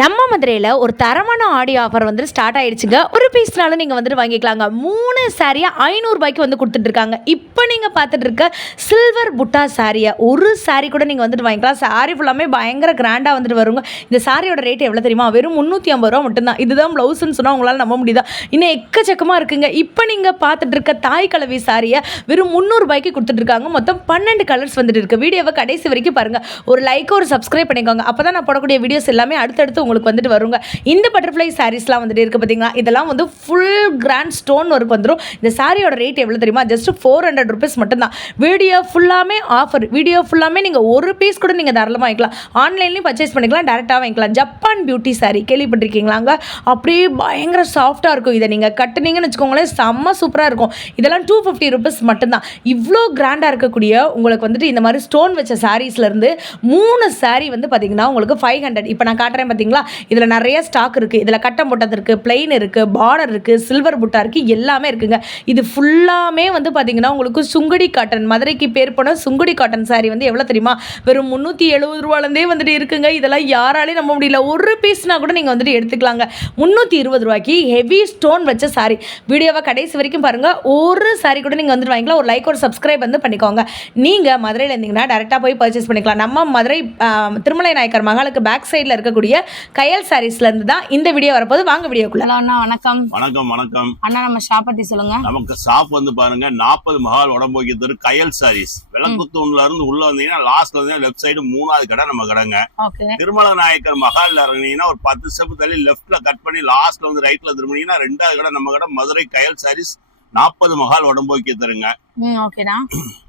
நம்ம மதுரையில் ஒரு தரமான ஆடி ஆஃபர் வந்து ஸ்டார்ட் ஆயிடுச்சுங்க. ஒரு பீஸ்னாலும் நீங்கள் வந்துட்டு வாங்கிக்கலாங்க. 3 சாரியை 500 ரூபாய்க்கு வந்து கொடுத்துட்ருக்காங்க. இப்போ நீங்கள் பார்த்துட்டு இருக்க சில்வர் புட்டா சாரியை ஒரு சாரி கூட நீங்கள் வந்துட்டு வாங்கிக்கலாம். சாரி ஃபுல்லாமே பயங்கர கிராண்டாக வந்துட்டு வருங்க. இந்த சாரியோட ரேட் எவ்வளோ தெரியுமா? வெறும் 350 ரூபா மட்டும்தான். இதுதான் ப்ளவுஸ்ன்னு சொன்னால் உங்களால் நம்ப முடியுதா? இன்னும் எக்கச்சக்கமாக இருக்குங்க. இப்போ நீங்கள் பார்த்துட்டு இருக்க தாய் கலவி சாரியை வெறும் 300 ரூபாய்க்கு கொடுத்துட்ருக்காங்க. மொத்தம் 12 கலர்ஸ் வந்துட்டு இருக்குது. வீடியோவை கடைசி வரைக்கும் பாருங்கள். ஒரு லைக் ஒரு சப்ஸ்கிரைப் பண்ணிக்கோங்க. அப்போ தான் நான் போடக்கூடிய வீடியோஸ் எல்லாமே அடுத்தடுத்து உங்களுக்கு வந்துட்டு வருங்க. இந்த பட்டர்ஃப்ளை சாரீஸ்லாம் வந்துட்டு இருக்குது பார்த்தீங்களா? இதெல்லாம் வந்து ஃபுல் கிராண்ட் ஸ்டோன் ஒர்க் வந்துடும். இந்த சாரியோட ரேட் எவ்வளோ தெரியுமா? ஜஸ்ட் 400 ருபீஸ் மட்டும்தான். வீடியோ ஃபுல்லாமே ஆஃபர். வீடியோ ஃபுல்லாமே நீங்கள் ஒரு பீஸ் கூட நீங்கள் தாராளமாக வாங்கிக்கலாம். ஆன்லைன்லேயும் பர்ச்சேஸ் பண்ணிக்கலாம், டேரெக்டாக வாங்கிக்கலாம். ஜப்பான் பியூட்டி சாரி கேள்விப்பட்டிருக்கீங்களாங்க? அப்படியே பயங்கர சாஃப்டாக இருக்கும். இதை நீங்கள் கட்டுனீங்கன்னு வச்சுக்கோங்களேன், செம்ம சூப்பராக இருக்கும். இதெல்லாம் 250 ருபீஸ் மட்டும்தான். இவ்வளோ கிராண்டாக இருக்கக்கூடிய உங்களுக்கு வந்துட்டு இந்த மாதிரி ஸ்டோன் வச்ச சாரீஸ்லேருந்து 3 சாரீ வந்து பார்த்தீங்கன்னா உங்களுக்கு 500. இப்போ நான் காட்டுறேன் பார்த்தீங்களா? இதில் நிறைய ஸ்டாக் இருக்குது. இதில் கட்டம் போட்டது இருக்குது, பிளெயின் இருக்குது, பார்டர் இருக்குது, சில்வர் புட்டா இருக்குது, எல்லாமே இருக்குங்க. இது ஃபுல்லாமே வந்து பார்த்தீங்கன்னா உங்களுக்கு சுங்குடி காட்டன், மதுரைக்கு பேர் போன சுங்குடி காட்டன் சாரி வந்து எவ்வளோ தெரியுமா? வெறும் 370 ரூபாலேருந்தே வந்துட்டு இருக்குங்க. இதெல்லாம் யாராலையும் நம்ப முடியல. ஒரு பீஸ்னா கூட நீங்கள் வந்துட்டு எடுத்துக்கலாங்க. 320 ரூபாய்க்கு ஹெவி ஸ்டோன் வச்ச சாரி. வீடியோவை கடைசி வரைக்கும் பாருங்கள். ஒரு சாரி கூட நீங்கள் வந்துட்டு வாங்கிக்கலாம். ஒரு லைக் ஒரு சப்ஸ்கிரைப் வந்து பண்ணிக்கோங்க. நீங்கள் மதுரையில் இருந்தீங்கன்னா டேரெக்டாக போய் பர்ச்சேஸ் பண்ணிக்கலாம். நம்ம மதுரை திருமலை நாயக்கர் மகாலுக்கு பேக் சைடில் இருக்கக்கூடிய கயல் சாரீஸ்ல இருந்து தான் இந்த வீடியோ வரப்போது. வாங்க வீடியோக்குள்ள. அண்ணா வணக்கம். வணக்கம் வணக்கம் அண்ணா, நம்ம ஷாப் பத்தி சொல்லுங்க. நமக்கு ஷாப் வந்து பாருங்க 40 மகால் உடம்போக்கி தெரு கயல் சாரீஸ். விளக்குத்தூண்ல இருந்து உள்ள வந்தீங்கன்னா லாஸ்ட்ல வந்தீங்கன்னா லெஃப்ட் சைடு 3வது கடை நம்ம கடைங்க. திருமலை நாயக்கர் மகால்ல இறங்கினீங்கன்னா ஒரு 10 ஸ்டெப் தள்ளி லெஃப்ட்ல கட் பண்ணி லாஸ்ட்ல வந்து ரைட்ல திரும்பினீங்கன்னா 2வது கடை நம்ம கடை மதுரை கயல் சாரீஸ் 40 மகால் உடம்போக்கி தருங்க.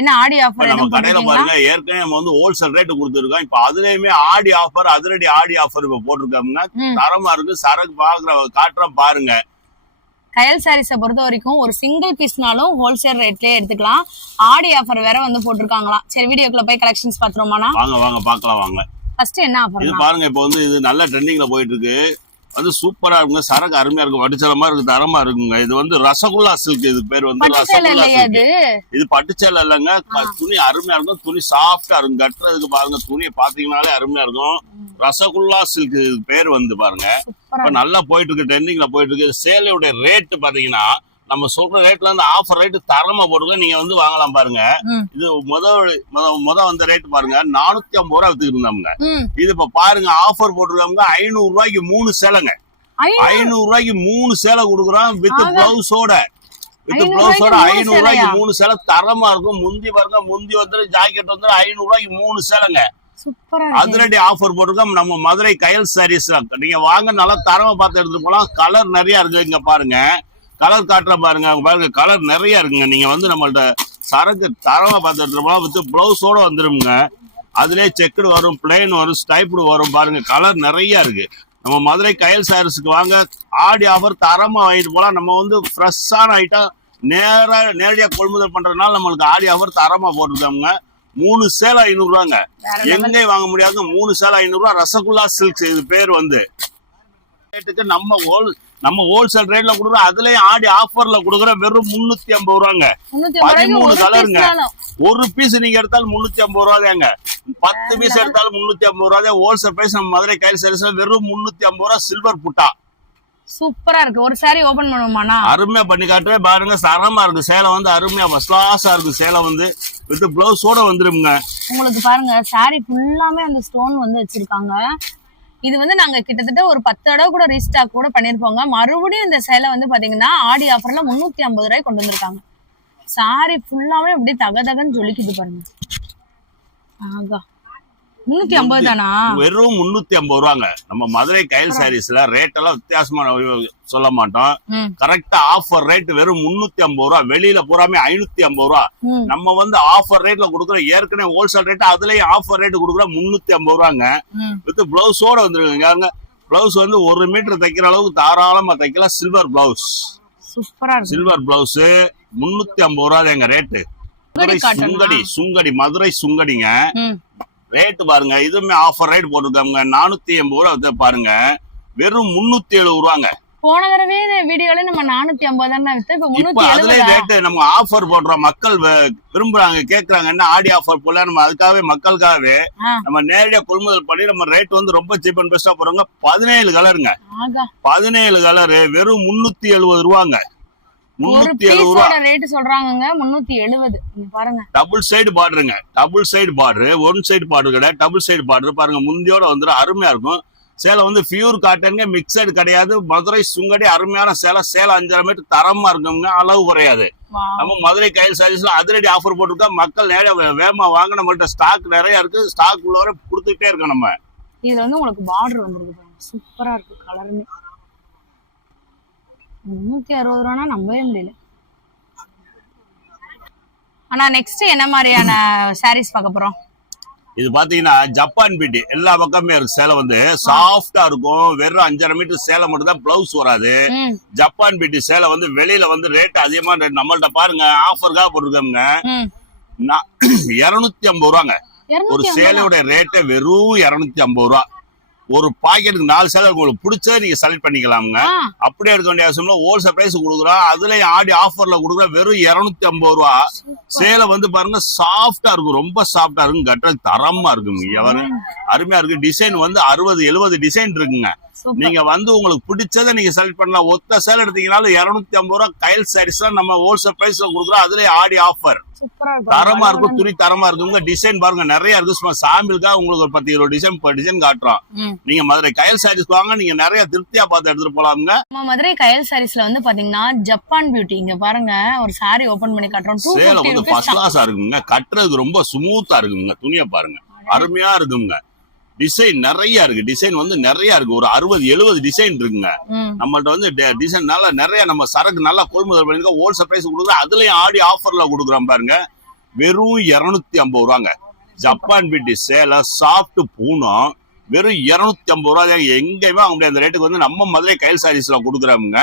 என்ன ஆடி ஆஃபர் நம்ம கடையில பாருங்க, ஏற்கனவே நம்ம வந்து ஹோல்சேல் ரேட் கொடுத்துருக்கோம். இப்ப அதுலயுமே ஆடி ஆஃபர், அதிரடி ஆடி ஆஃபர் இப்ப போட்டிருக்காங்க. தரமா இருக்கு. சரக்கு காட்டுறோம் பாருங்க. கயல் சாரீஸை பொறுத்த வரைக்கும் ஒரு சிங்கிள் பீஸ்னாலும் ஹோல்சேல் ரேட்லயே எடுத்துக்கலாம். ஆடி ஆஃபர் வேற வந்து போட்டிருக்காங்களாம். சரி, வீடியோக்குள்ள போய் கலெக்ஷன்ஸ் பாத்துருவோமாண்ணா? வாங்க வாங்க பாக்கலாம் வாங்க. ஃபர்ஸ்ட் என்ன ஆஃபர்? இது பாருங்க, இப்ப வந்து இது நல்ல ட்ரெண்டிங்ல போயிட்டு இருக்கு. வந்து சூப்பரா இருக்குங்க. சரக்கு அருமையா இருக்கும். வடிச்சலமா இருக்கு, தரமா இருக்குங்க. இது வந்து ரசகுல்லா சில்க். இது பேர் வந்து ரசகுல்லா சில்க். இது பட்டுச்சேலை இல்லைங்க. துணி அருமையா இருக்கும். துணி சாஃப்டா இருக்கும். கட்டுறதுக்கு பாருங்க, துணியை பாத்தீங்கன்னாலே அருமையா இருக்கும். ரசகுல்லா சில்க் பேர் வந்து பாருங்க. இப்ப நல்லா போயிட்டு இருக்கு, ட்ரெண்டிங்ல போயிட்டு இருக்கு. சேலையோட ரேட் பாத்தீங்கன்னா நம்ம சொல்ற ரேட்ல இருந்து ஆஃபர் ரேட் தரமா போட்டுருக்க. நீங்க வந்து வாங்கலாம் பாருங்க. இது முத வந்த ரேட் பாருங்க 450 ரூபா வித்துக்கிட்டு இருந்தாங்க. இது இப்ப பாருங்க ஆஃபர் போட்டுருக்காங்க 500 ரூபாய்க்கு 3 சேலைங்க. 500 ரூபாய்க்கு 3 சேலை கொடுக்குறோம் வித் பிளவுஸோட. 500 ரூபாய்க்கு 3 சேலை தரமா இருக்கும். முந்தி பாருங்க, முந்தி வந்து ஜாக்கெட் வந்து 500 ரூபாய்க்கு 3 சேலைங்க. அதிரடி ஆஃபர் போட்டிருக்கோம் நம்ம மதுரை கயல் சாரீஸ். நீங்க வாங்க, நல்லா தரமா பார்த்து எடுத்துட்டு போலாம். கலர் நிறைய இருக்கு. இங்க பாருங்க, கலர் காட்டுற பாருங்க. பாருங்க, கலர் நிறைய இருக்குங்க. நீங்க வந்து நம்மள்ட்ட சரக்கு தரமா பார்த்து எடுத்துட்டு போலாம். வித் பிளவுஸோட வந்துருங்க. அதுலயே செக்குடு வரும், பிளெயின் வரும், ஸ்டைப்டு வரும். பாருங்க, கலர் நிறைய இருக்கு. நம்ம மதுரை கயல் சாரீஸ்க்கு வாங்க. ஆடி ஆஃபர் தரமா வாங்கிட்டு போலாம். நம்ம வந்து ஃப்ரெஷ்ஷான ஐட்டம் நேரடியா கொள்முதல் பண்றதுனால நம்மளுக்கு ஆடி ஆஃபர் தரமா போட்டுருக்காங்க. 3 சேலை 500 ரூபாங்க. எங்கேயும் வாங்க முடியாது. 3 சேலை 500 ரூபா. ரசகுல்லா சில்க்ஸ் இது பேர் வந்து. ரேட்டுக்கு நம்ம ஹோல்சேல் ரேட்ல கொடுக்குறோம். அதுலயும் ஆடி ஆஃபர்ல கொடுக்குறோம். வெறும் 350 ரூபாங்க. 13 கலருங்க. ஒரு பீஸ் நீங்க எடுத்தாலும் 350 ரூபாங்க. 10 பீஸ் எடுத்தாலும் 350 ரூபாய். ஹோல்சேல் பிரைஸ் நம்ம மதுரை கயல் சாரீஸ் வெறும் 350 ரூபா. சில்வர் புட்டா சூப்பரா இருக்கு. ஒரு சாரி ஓபன் பண்ணுவோமாண்ணா? அருமையா பண்ணி காட்டுறேன் பாருங்க. சரமா இருக்கு. சேலை வந்து அருமையா ஃபர்ஸ்ட் கிளாஸா இருக்கு. சேலை வந்து வித் பிளவுஸோட வந்துருங்க. உங்களுக்கு பாருங்க, சாரி ஃபுல்லாமே அந்த ஸ்டோன் வந்து வச்சிருக்காங்க. இது வந்து நாங்க கிட்டத்தட்ட ஒரு 10 தடவை கூட ரீஸ்டாக் கூட பண்ணிருப்போங்க. மறுபடியும் இந்த சேலை வந்து பாத்தீங்கன்னா ஆடி ஆஃபர்ல 350 ரூபாய் கொண்டு வந்திருக்காங்க. சாரி ஃபுல்லாமே அப்படியே தகதகன்னு ஜொலிக்குது பாருங்க. ஆகா, 350 தானா? வெறும் 350 ரூபாங்க. நம்ம மதுரை கயல் சாரீஸ்ல ரேட் எல்லாம் வித்தியாசமா சொல்ல மாட்டோம். கரெக்டா ஆஃபர் ரேட் வெறும் 350 ரூபா. வெளியில பூராமே 550 ரூபா. நம்ம வந்து ஆஃபர் ரேட்ல கொடுக்குறோம். ஏற்கனவே ஹோல்சேல் ரேட், அதுலயும் ஆஃபர் ரேட் கொடுக்குறோம் 350 ரூபாங்க. வித் பிளவுஸோட வந்துருங்க. பிளவுஸ் வந்து 1 மீட்டர் தைக்கிற அளவுக்கு தாராளமா தைக்கலாம். சில்வர் பிளவுஸ், சூப்பரா சில்வர் பிளவுஸ் 350 ரூபா எங்க ரேட்டு. சுங்கடி மதுரை சுங்கடிங்க. ரேட் பாருங்க, இதுவுமே ஆஃபர் ரேட் போட்டுருக்காங்க. 480 ரூபா பாருங்க. வெறும் 370 ரூபாங்க. போன தடவை வீடியோல நம்ம 450 தானே வித்து, இப்ப இப்ப அதுலயே 370. ரேட்டு நம்ம ஆஃபர் போடுறோம், மக்கள் விரும்புறாங்க, கேக்குறாங்க, என்ன ஆடி ஆஃபர் போல நம்ம அதுக்காகவே மக்களுக்காகவே நம்ம நேரடியா கொள்முதல் பண்ணி நம்ம ரேட் வந்து ரொம்ப சீப் அண்ட் பெஸ்டா போறோங்க. 17 கலருங்க, 17 கலரு வெறும் 370 ரூபாங்க. 370 ரூபா ரேட் சொல்றாங்க. 370 பாருங்க. டபுள் சைடு பார்டருங்க, double side border, one side border கிடையாது, டபுள் சைடு பார்டர் பாருங்க. முந்தியோட வந்துடும், அருமையா இருக்கும். சேலை வந்து பியூர் காட்டனுங்க, மிக்சடு கிடையாது. மதுரை சுங்கடி அருமையான சேலை, சேலை 5.5 மீட்டர் தரமா இருக்குங்க, அளவு குறையாது. நம்ம மதுரை கையில் சாரீஸ்ல அதிரடி ஆஃபர் போட்டுருக்கா, மக்கள் நேர வேகமா வாங்க. நம்மள்ட்ட ஸ்டாக் நிறைய இருக்கு, ஸ்டாக் உள்ளவரை கொடுத்துட்டே இருக்கோம். நம்ம இதுல வந்து உங்களுக்கு பார்டர் வந்துருக்கு, சூப்பரா இருக்கு கலருமே. 360 ரூபானா நம்பவே முடியல. ஆனா நெக்ஸ்ட் என்ன மாதிரியான சாரீஸ் பார்க்க போறோம்? இது பாத்தீங்கன்னா ஜப்பான் பீட்டி எல்லா பக்கமே இருக்கு. சேலை வந்து சாஃப்டா இருக்கும், வெறும் 5.5 மீட்டர் சேலை மட்டும் தான், பிளவுஸ் வராது. ஜப்பான் பீட்டி சேலை வந்து வெளியில வந்து ரேட் அதிகமா, நம்மள்ட்ட பாருங்க ஆஃபருக்காக போட்டுருக்கோங்க. 250 ரூபாங்க ஒரு சேலையோட ரேட்டே, வெறும் 250 ரூபா. ஒரு பாக்கெட்டுக்கு 4 சேலை உங்களுக்கு பிடிச்சத நீங்க செலக்ட் பண்ணிக்கலாமுங்க. அப்படியே எடுக்க வேண்டிய அவசியம் ஹோல்சேல் பிரைஸ் கொடுக்குறோம், அதுலயும் ஆடி ஆஃபர்ல கொடுக்குறோம், வெறும் 250 ரூபா. சேலை வந்து பாருங்க சாஃப்டா இருக்கும், ரொம்ப சாஃப்டா இருக்கும், கட்டுறது தரமா இருக்குங்க, அருமையா இருக்கு. டிசைன் வந்து 60-70 டிசைன் இருக்குங்க. நீங்க வந்து உங்களுக்கு பிடிச்சதை நீங்க செலக்ட் பண்ணலாம். ஒத்த சேலை எடுத்தீங்கனாலும் 250 ரூபா. கைல் சாரீஸ் தான் நம்ம ஹோல்சேல் பிரைஸ்ல கொடுக்குறோம், அதுலயே ஆடி ஆஃபர் தரமா இருக்கும், துணி தரமா இருக்குங்க. டிசைன் பாருங்க நிறைய இருக்கு, சும்மா சாம்பிளுக்கா உங்களுக்கு ஒரு 10-20 டிசைன் காட்டுறோம். நீங்க மதுரை கைல் சாரீஸ் வாங்க, நீங்க நிறைய திருப்தியா பார்த்து எடுத்துட்டு போலாமுங்க. நம்ம மதுரை கைல் சாரீஸ்ல வந்து பாத்தீங்கன்னா ஜப்பான் பியூட்டி, இங்க பாருங்க ஒரு சாரி ஓபன் பண்ணி காட்டுறோம். சேலை வந்து ஃபர்ஸ்ட் கிளாஸா இருக்குங்க, கட்டுறதுக்கு ரொம்ப ஸ்மூத்தா இருக்குங்க. துணியை பாருங்க அருமையா இருக்குங்க. டிசைன் நிறைய இருக்கு, டிசைன் வந்து நிறைய இருக்கு, ஒரு 60-70 டிசைன் இருக்குங்க. நம்மள்ட்ட வந்து டிசைன் நல்லா நிறைய, நம்ம சரக்கு நல்லா கொள்முதல் பண்ணிருக்கோம், ஹோல்சேல் பிரைஸ் கொடுக்குறோம், அதுலயும் ஆடி ஆஃபர்ல கொடுக்குறோம் பாருங்க. வெறும் 250 ரூபாங்க. ஜப்பான் பீட்டி சேலை சாஃப்ட் பூனம் வெறும் 250 ரூபா. எங்கேயுமே வாங்க முடியாது அந்த ரேட்டுக்கு வந்து நம்ம மதுரை கைல் சாரீஸ்ல கொடுக்குறோமுங்க.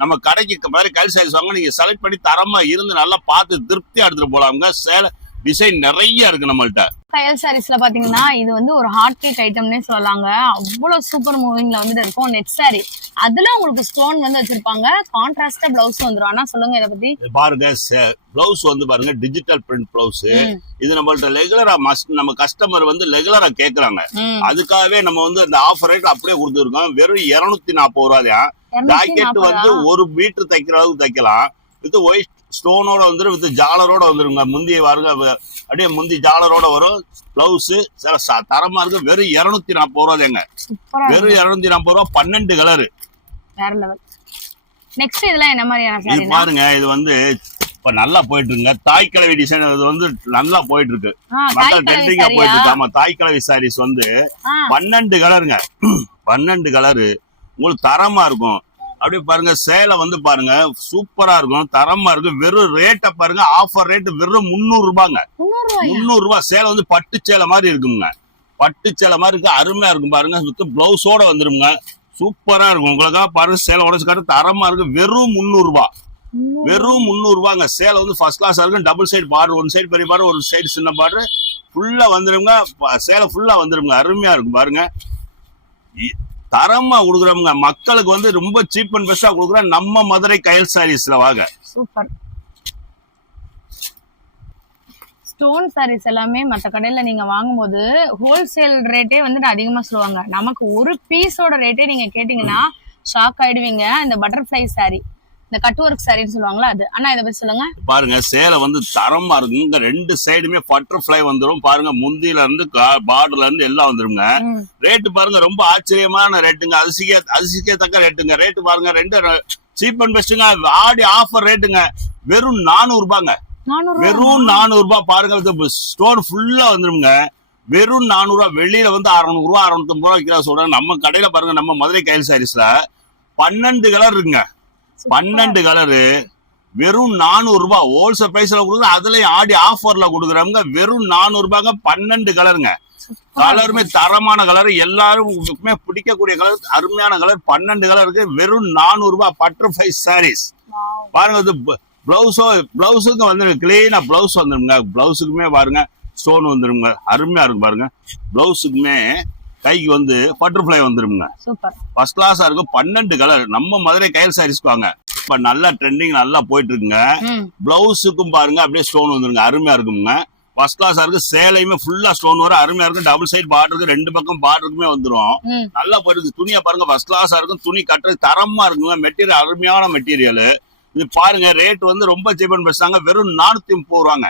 நம்ம கடைக்கு மாதிரி கைல் சாரீஸ் வாங்க, நீங்க செலக்ட் பண்ணி தரமா இருந்து நல்லா பார்த்து திருப்தியா எடுத்துட்டு போலாமுங்க. சேலை டிசைன் நிறைய இருக்கு நம்மள்ட்ட. கைல் சாரீஸ்ல பாத்தீங்கன்னா இது வந்து ஒரு ஹாட் கேக் ஐட்டம்னே சொல்லலாங்க. அவ்வளவு சூப்பர் மூவிங்ல வந்து இருக்கும். நெட் சாரி, அதுல உங்களுக்கு ஸ்டோன் வந்து வச்சிருப்பாங்க, கான்ட்ராஸ்டா பிளவுஸ் வந்துரும். ஆனா சொல்லுங்க இத பத்தி. பாருங்க பிளவுஸ் வந்து பாருங்க டிஜிட்டல் பிரிண்ட் பிளவுஸ். இது நம்மள்ட்ட ரெகுலரா நம்ம கஸ்டமர் வந்து ரெகுலரா கேக்குறாங்க, அதுக்காகவே நம்ம வந்து அந்த ஆஃபர் ரேட் அப்படியே கொடுத்துருக்கோம். வெறும் 240 ரூபா தான். ஜாக்கெட் வந்து 1 மீட்டர் தைக்கிற அளவுக்கு தைக்கலாம். இது ஒயிட் ஸ்டோனோட வந்துடும், வித் ஜாலரோட வந்துருங்க. முந்தி வருங்க, அப்படியே முந்தி ஜாலரோட வரும். பிளவுஸ் தரமா இருக்கு, வெறும் 240 ரூபா தாங்க. வெறும் 240 ரூபா. 12 கலரு. வேற லெவல். நெக்ஸ்ட் இதெல்லாம் என்ன மாதிரியான சாரி? இது பாருங்க, இது வந்து இப்ப நல்லா போயிட்டு இருக்குங்க. தாய் கிழவி டிசைன் இது வந்து நல்லா போயிட்டு இருக்கு, மக்கள் ட்ரெண்டிங்கா போயிட்டு இருக்கு. ஆமா, தாய் கிழவி சாரீஸ் வந்து 12 கலருங்க. 12 கலரு உங்களுக்கு தரமா இருக்கும். அப்படியே பாருங்க, சேலை வந்து பாருங்க சூப்பரா இருக்கும், தரமா இருக்கும். வெறும் ரேட்டை பாருங்க, ஆஃபர் ரேட் வெறும் 300 ரூபாங்க. 300 ரூபாய். சேலை வந்து பட்டு சேலை மாதிரி இருக்குங்க, பட்டு சேலை மாதிரி இருக்கு, அருமையா இருக்கும். பாருங்க வித் பிளவுஸோட வந்துருங்க, சூப்பரா இருக்கும். உங்களுக்காக பாருங்க சேலை உடச்சு காட்டு, தரமா இருக்கு. வெறும் 300 ரூபாய். வெறும் 300 ரூபாங்க. சேலை வந்து ஃபர்ஸ்ட் கிளாஸ் இருக்கும். டபுள் சைடு பார்டர், ஒரு சைடு பெரிய பார்டர், ஒரு சைடு சின்ன பார்டர், ஃபுல்லா வந்துருங்க. சேலை ஃபுல்லா வந்துருங்க, அருமையா இருக்கும். பாருங்க தரமா கொடுக்குறோம்ங்க. மக்களுக்கு வந்து ரொம்ப சீப் அண்ட் பெஸ்டா கொடுக்குறோம் நம்ம மதுரை கைல் சாரீஸ்ல வாங்க. சூப்பர். ஸ்டோன் சாரீஸ் எல்லாமே மற்ற கடையில நீங்க வாங்கும்போது ஹோல்சேல் ரேட்டே வந்து அதிகமா சொல்லுவாங்க. நமக்கு ஒரு பீஸோட ரேட்டே நீங்க கேட்டீங்கன்னா ஷாக் ஆயிடுவீங்க. இந்த பட்டர்ஃபிளை சாரி, இந்த கட் ஒர்க் சாரின்னு சொல்லுவாங்களா அது. அண்ணா இதை பத்தி சொல்லுங்க. பாருங்க சேலை வந்து தரமா இருக்குங்க. 2 சைடுமே பட்டர்ஃபிளை வந்துடும். பாருங்க முந்தியில இருந்து பார்டர்ல இருந்து எல்லாம் வந்துருங்க. ரேட்டு பாருங்க ரொம்ப ஆச்சரியமான ரேட்டுங்க, அதிசயத்தக்க ரேட்டுங்க. ரேட்டு பாருங்க 2 சீப் அண்ட் பெஸ்ட்டுங்க. ஆடி ஆஃபர் ரேட்டுங்க, வெறும் 400 ரூபாங்க. வெறும் 400 ரூபாய். பாருங்க ஸ்டோன் ஃபுல்லா வந்துருங்க, வெறும் 400 ரூபாய். வெளியில வந்து 600 ரூபாய் 650 ரூபாய் விற்கிறா சொல்றாங்க. நம்ம கடையில பாருங்க, நம்ம மதுரை கைல் சாரீஸ்ல 12 கலர் இருக்குங்க. 12 கலரு வெறும் 400 ரூபாய். ஹோல்சேல் பிரைஸ்ல கொடுக்குறோம், அதுலயும் ஆடி ஆஃபர்ல கொடுக்குறவங்க. வெறும் 400 ரூபாய்ங்க. 12 கலருங்க. கலருமே தரமான கலர், எல்லாருமே பிடிக்கக்கூடிய கலர், அருமையான கலர். 12 கலர் இருக்கு, வெறும் 400 ரூபாய். பட்டர்ஃபிளை சாரீஸ் பாருங்க. இது பிளவுஸுக்கு வந்து கிளீனா பிளவுஸ் வந்துருங்க. பிளவுஸுக்குமே பாருங்க ஸ்டோன் வந்துருங்க, அருமையா இருக்கு. பாருங்க பிளவுஸுக்குமே கைக்கு வந்து பட்டர்ஃபிளை வந்துருங்க. சூப்பர். ஃபர்ஸ்ட் கிளாஸா இருக்கும். 12 கலர் நம்ம மதுரை கையல் சாரீஸ்க்கு வாங்க. இப்ப நல்லா ட்ரெண்டிங் நல்லா போயிட்டு இருக்குங்க. பிளவுஸுக்கும் பாருங்க அப்படியே ஸ்டோன் வந்துருங்க, அருமையா இருக்குங்க. ஃபர்ஸ்ட் கிளாஸா இருக்கு. சேலையுமே ஃபுல்லா ஸ்டோன் வரும், அருமையா இருக்கும். டபுள் சைட் பார்டருக்கு 2 பக்கம் பார்டருக்குமே வந்துரும். நல்லா போயிருக்கு. துணியா பாருங்க ஃபர்ஸ்ட் கிளாஸா இருக்கும். துணி கட்டுறது தரமா இருக்குங்க. மெட்டீரியல் அருமையான மெட்டீரியல். இது பாருங்க ரேட் வந்து ரொம்ப சீப் அண்ட் பெஸ்டாங்க. வெறும் 430 ரூபாங்க.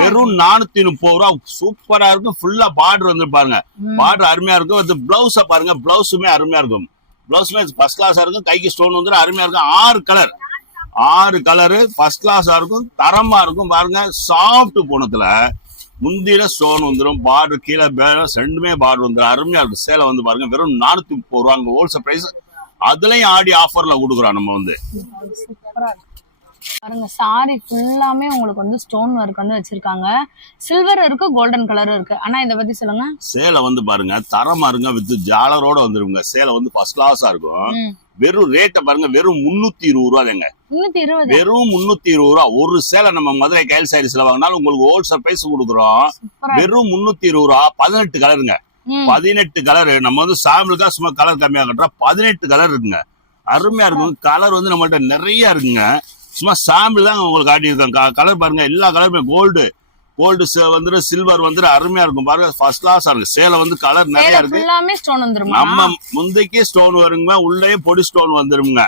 வெறும் 430 ரூபா. சூப்பரா இருக்கும். ஃபுல்லா பார்டர் வந்து பாருங்க, பார்டர் அருமையா இருக்கும். இது பிளவுஸ பாருங்க, பிளவுஸுமே அருமையா இருக்கும். பிளவுஸுமே ஃபர்ஸ்ட் கிளாஸா இருக்கும். கைக்கு ஸ்டோன் வந்து அருமையா இருக்கும். 6 கலரு ஃபர்ஸ்ட் கிளாஸா இருக்கும், தரமா இருக்கும். பாருங்க சாஃப்ட் போனத்துல முந்தியில ஸ்டோன் வந்துடும், பார்டர் கீழே ரெண்டுமே பார்டர் வந்துடும், அருமையா இருக்கும். சேலை வந்து பாருங்க வெறும் 430 ரூபா. Wholesale price. அதுலயும் ஆடி ஆஃபர்ல கொடுக்குறோம் நம்ம வந்து. பாருங்க சாரி ஃபுல்லாமே உங்களுக்கு வந்து ஸ்டோன் ஒர்க் வந்து வச்சிருக்காங்க. சில்வர் இருக்கு, கோல்டன் கலரும் இருக்கு. ஆனா இத பத்தி சொல்லுங்க. சேலை வந்து பாருங்க தரமா இருங்க, வித் ஜாலரோட வந்துருங்க. சேலை வந்து ஃபர்ஸ்ட் கிளாஸா இருக்கும். வெறும் ரேட்டை பாருங்க, வெறும் 320 ரூபாங்க. 320? வெறும் 320 ரூபா. ஒரு சேலை நம்ம மதுரை கையல் சாரீஸ்ல வாங்கினாலும் உங்களுக்கு ஹோல்சேல் பிரைஸ் கொடுக்குறோம். வெறும் 320 ரூபா. 18 கலருங்க. 18 கலர். நம்ம வந்து சாம்பிளுக்கா சும்மா கலர் கம்மியா கட்டுறோம். 18 கலர் இருக்குங்க, அருமையா இருக்கும். கலர் வந்து நம்மள்ட்ட நிறைய இருக்குங்க. சும்மா சாம்பிள் தான் உங்களுக்கு காட்டியிருக்காங்க. கலர் பாருங்க, எல்லா கலருமே கோல்டு வந்து சில்வர் வந்து அருமையா இருக்கும். பாருங்க ஃபர்ஸ்ட் கிளாஸா இருக்கு. சேலை வந்து கலர் நிறைய இருக்கு. நம்ம முந்தைக்கே ஸ்டோன் வருங்க, உள்ளே பொடி ஸ்டோன் வந்துருங்க.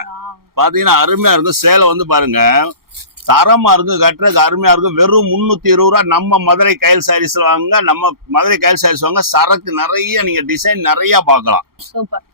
பாத்தீங்கன்னா அருமையா இருக்கும். சேலை வந்து பாருங்க தரமா இருக்கும், கட்டுறதுக்கு அருமையா இருக்கும். வெறும் 320 ரூபா. நம்ம மதுரை கையல் சாரீஸ் வாங்க. நம்ம மதுரை கையல் சாரீஸ் வாங்க. சரக்கு நிறைய, நீங்க டிசைன் நிறைய பார்க்கலாம். சூப்பர்.